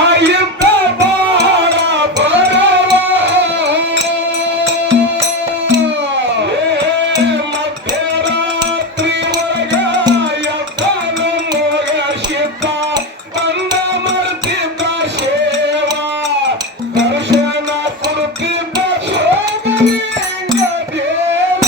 ಆಯುಕ್ತ ಬಾಳ ಬರವ ಮಧ್ಯರಾತ್ರಿ ಒಳಗ ಎದ್ದನು ಮೋಗ ಶಿದ್ದ ಬಂದ ಮರ್ತಿದ್ದ ಸೇವಾ ದರ್ಶನ ಕೊಡುತ್ತಿದ್ದ ಶೋಭಲಿಂಗ ದೇವ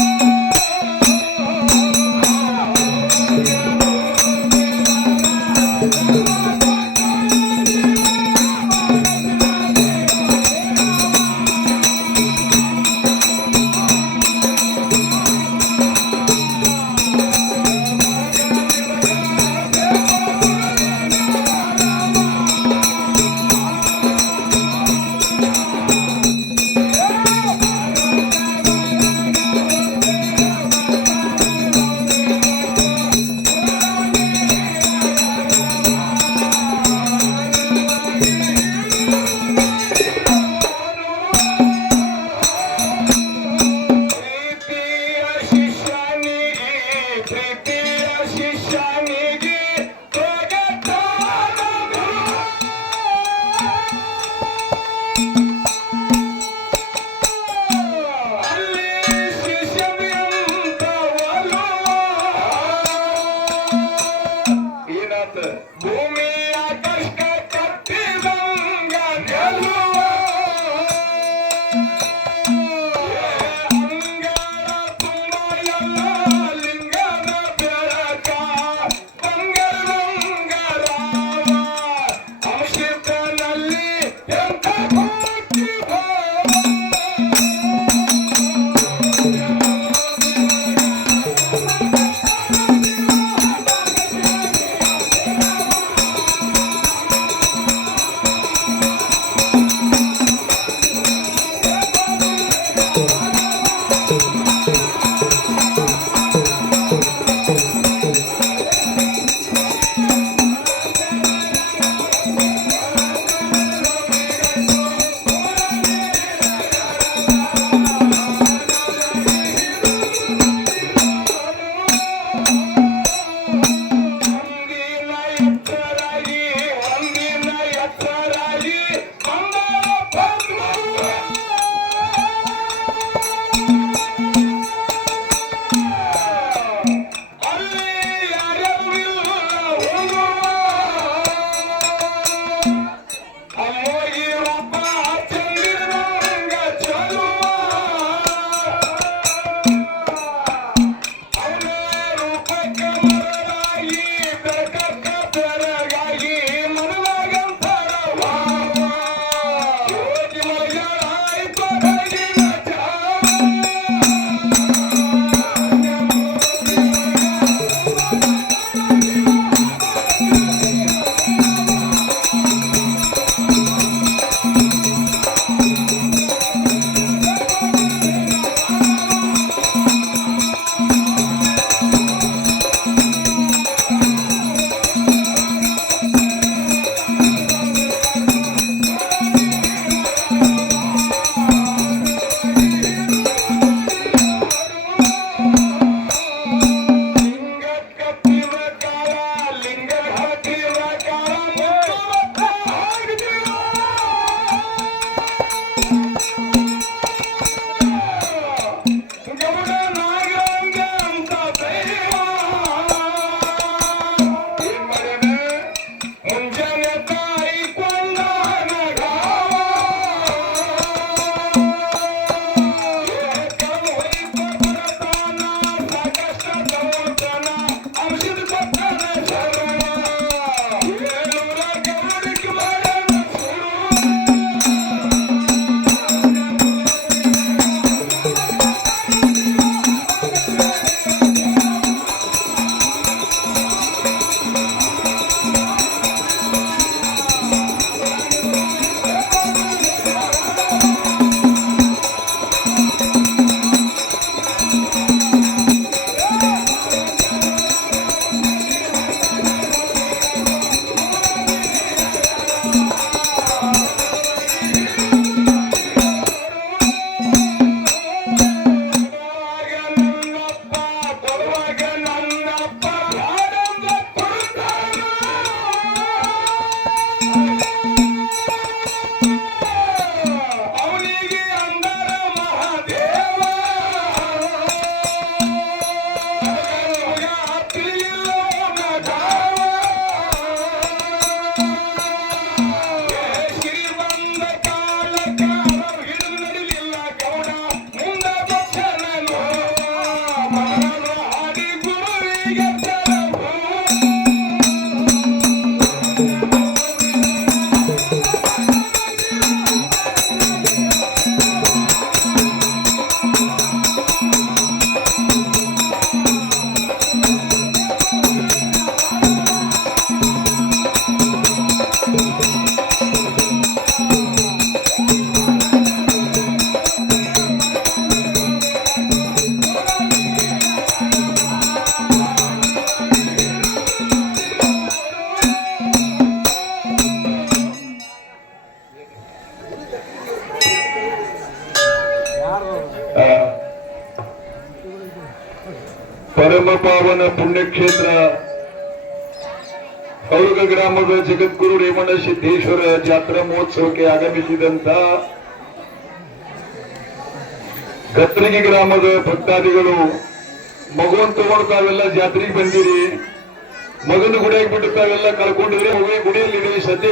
ಪರಮ ಪಾವನ ಪುಣ್ಯಕ್ಷೇತ್ರ ಹೌರ್ಗ ಗ್ರಾಮದ ಜಗದ್ಗುರು ರೇವಣ ಸಿದ್ದೇಶ್ವರ ಜಾತ್ರಾ ಮಹೋತ್ಸವಕ್ಕೆ ಆಗಮಿಸಿದಂತ ಗತ್ತರಗಿ ಗ್ರಾಮದ ಭಕ್ತಾದಿಗಳು ಮಗುವನ್ನು ತಗೊಂಡು ತಾವೆಲ್ಲ ಜಾತ್ರೆಗೆ ಬಂದಿರಿ. ಮಗನ ಗುಡಿಯಾಗಿ ಬಿಟ್ಟು ತಾವೆಲ್ಲ ಕಳ್ಕೊಂಡಿದ್ರೆ ಮಗುವಿನ ಗುಡಿಯಲ್ಲಿದೆ. ಸದ್ಯ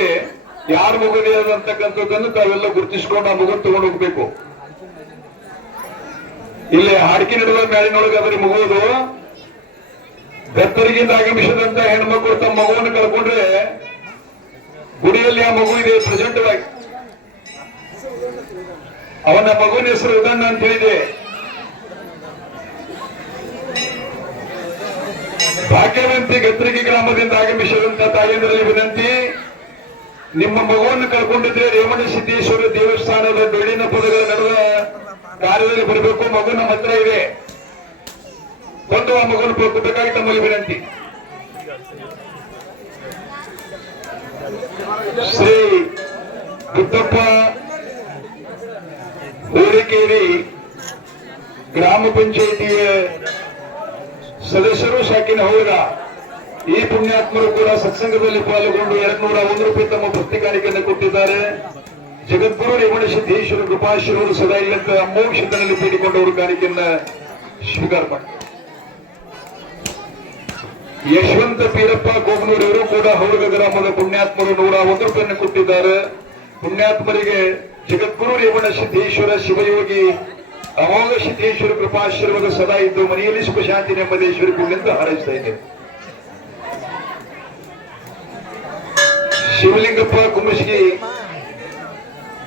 ಯಾರ ಮಗುವಿದೆ ಅಂತಕ್ಕಂಥದ್ದನ್ನು ತಾವೆಲ್ಲ ಗುರುತಿಸ್ಕೊಂಡು ಆ ಮಗುವನ್ನು ತಗೊಂಡು ಹೋಗ್ಬೇಕು. ಇಲ್ಲೇ ಹಾಡ್ಕಿ ನಡುವ ಮ್ಯಾಲಿನೊಳಗೆ ಅದರ ಮಗುವುದು ಗತ್ತರಿಗಿಂದ ಆಗಮಿಸಿದಂತ ಹೆಣ್ಮಕ್ಳು ತಮ್ಮ ಮಗುವನ್ನು ಕಳ್ಕೊಂಡ್ರೆ ಗುಡಿಯಲ್ಲಿ ಆ ಮಗು ಇದೆ ಪ್ರೆಸೆಂಟ್ ಆಗಿ. ಅವನ ಮಗುವಿನ ಹೆಸರು ಇದನ್ನ ಅಂತ ಹೇಳಿದೆ. ಭಾಗ್ಯವಂತಿ ಗತ್ತರಿಗಿ ಗ್ರಾಮದಿಂದ ಆಗಮಿಸಿದಂತ ತಾಯಂದರಲ್ಲಿ ವಿನಂತಿ, ನಿಮ್ಮ ಮಗುವನ್ನು ಕಳ್ಕೊಂಡಿದ್ರೆ ರೇವಣ ಸಿದ್ದೇಶ್ವರ ದೇವಸ್ಥಾನದ ಬೆಳ್ಳಿನ ಪದಗಳ ನಡುವೆ ಕಾರ್ಯದಲ್ಲಿ ಬರಬೇಕು. ಮಗು ನಮ್ಮ ಹತ್ರ ಇದೆ, ಒಂದು ಆ ಮಗುವನ್ನು ಪಡ್ಕೋಬೇಕಾಗಿ ತಮ್ಮಲ್ಲಿ ವಿನಂತಿ. ಶ್ರೀ ಬುದ್ದಪ್ಪ ಹೋರಿಕೇರಿ ಗ್ರಾಮ ಪಂಚಾಯಿತಿಯ ಸದಸ್ಯರು ಶಾಖಿನ ಹೌದ ಈ ಪುಣ್ಯಾತ್ಮರು ಕೂಡ ಸತ್ಸಂಗದಲ್ಲಿ ಪಾಲ್ಗೊಂಡು 201 ರೂಪಾಯಿ ತಮ್ಮ ಭಕ್ತಿ ಕಾಣಿಕೆಯನ್ನು ಕೊಟ್ಟಿದ್ದಾರೆ. ಜಗದ್ಗುರು ರೇವಣ ಸಿದ್ದೇಶ್ವರ ಕೃಪಾಶ್ರವರು ಸದಾ ಇಲ್ಲಂತ ಅಮೋಕ್ಷದಲ್ಲಿ ಬೇಡಿಕೊಂಡವರು ಕಾಣಿಕೆಯನ್ನ ಸ್ವೀಕಾರ ಮಾಡಿ. ಯಶವಂತ ಪೀರಪ್ಪ ಗೋಗನೂರವರು ಕೂಡ ಹೌರ್ಗ ಗ್ರಾಮದ ಪುಣ್ಯಾತ್ಮರು 101 ರೂಪಾಯಿಯನ್ನು ಕೊಟ್ಟಿದ್ದಾರೆ. ಪುಣ್ಯಾತ್ಮರಿಗೆ ಜಗದ್ಗುರು ರೇವಣ ಸಿದ್ದೇಶ್ವರ ಶಿವಯೋಗಿ ಅಮೋಘ ಸಿದ್ದೇಶ್ವರ ಕೃಪಾಶೀರ್ವಾದ ಸದಾ ಇದ್ದು ಮನೆಯಲ್ಲಿ ಸುಖ ಶಾಂತಿ ನೆಮ್ಮದೇಶ್ವರಿ ಕುಳ್ಳಿಂದ ಹಾರೈಸ್ತಾ ಇದ್ದೇವೆ. ಶಿವಲಿಂಗಪ್ಪ ಕುಮ್ಮಸಿಗೆ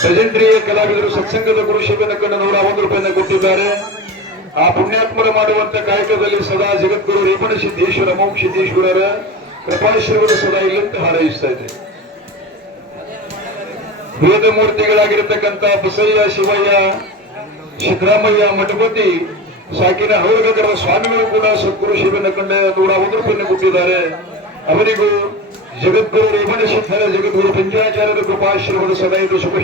ಭಜಂತ್ರಿಯ ಕಲಾವಿದರು ಸತ್ಸಂಗದ ಗುರು ಶಿವನ ಕಂಡು 101 ರೂಪಾಯಿಯನ್ನು ಕೊಟ್ಟಿದ್ದಾರೆ. ಆ ಪುಣ್ಯಾತ್ಮರ ಮಾಡುವಂತ ಕಾಯಕದಲ್ಲಿ ಸದಾ ಜಗದ್ಗುರು ರೇವಣ ಸಿದ್ದೇಶ್ವರ ಅಮೋಘ ಸಿದ್ದೇಶ್ವರರ ಕೃಪಾಶೀರ್ವಾದ ಸದಾ ಇಲ್ಲಂತ ಹಾರೈಸ್ತಾ ಇದೆ. ವೇದ ಮೂರ್ತಿಗಳಾಗಿರತಕ್ಕಂಥ ಬಸಯ್ಯ, ಶಿವಯ್ಯ, ಸಿದ್ದರಾಮಯ್ಯ ಮಠಪತಿ ಸಾಕಿನ ಹೌರ್ಗರ ಸ್ವಾಮಿಗಳು ಕೂಡ ಸದ್ಗುರು ಶಿವನ ಕಂಡ 101 ರೂಪಾಯಿಯನ್ನು ಕೊಟ್ಟಿದ್ದಾರೆ. ಅವರಿಗೂ ಜಗದ್ಗುರು ರೇವಣ ಸಿದ್ಧರ ಜಗದ್ಗುರು ಪಂಚಾಚಾರ್ಯರ ಕೃಪಾಶೀರ್ವಾದ ಸದಾ ಇದು ಶುಭ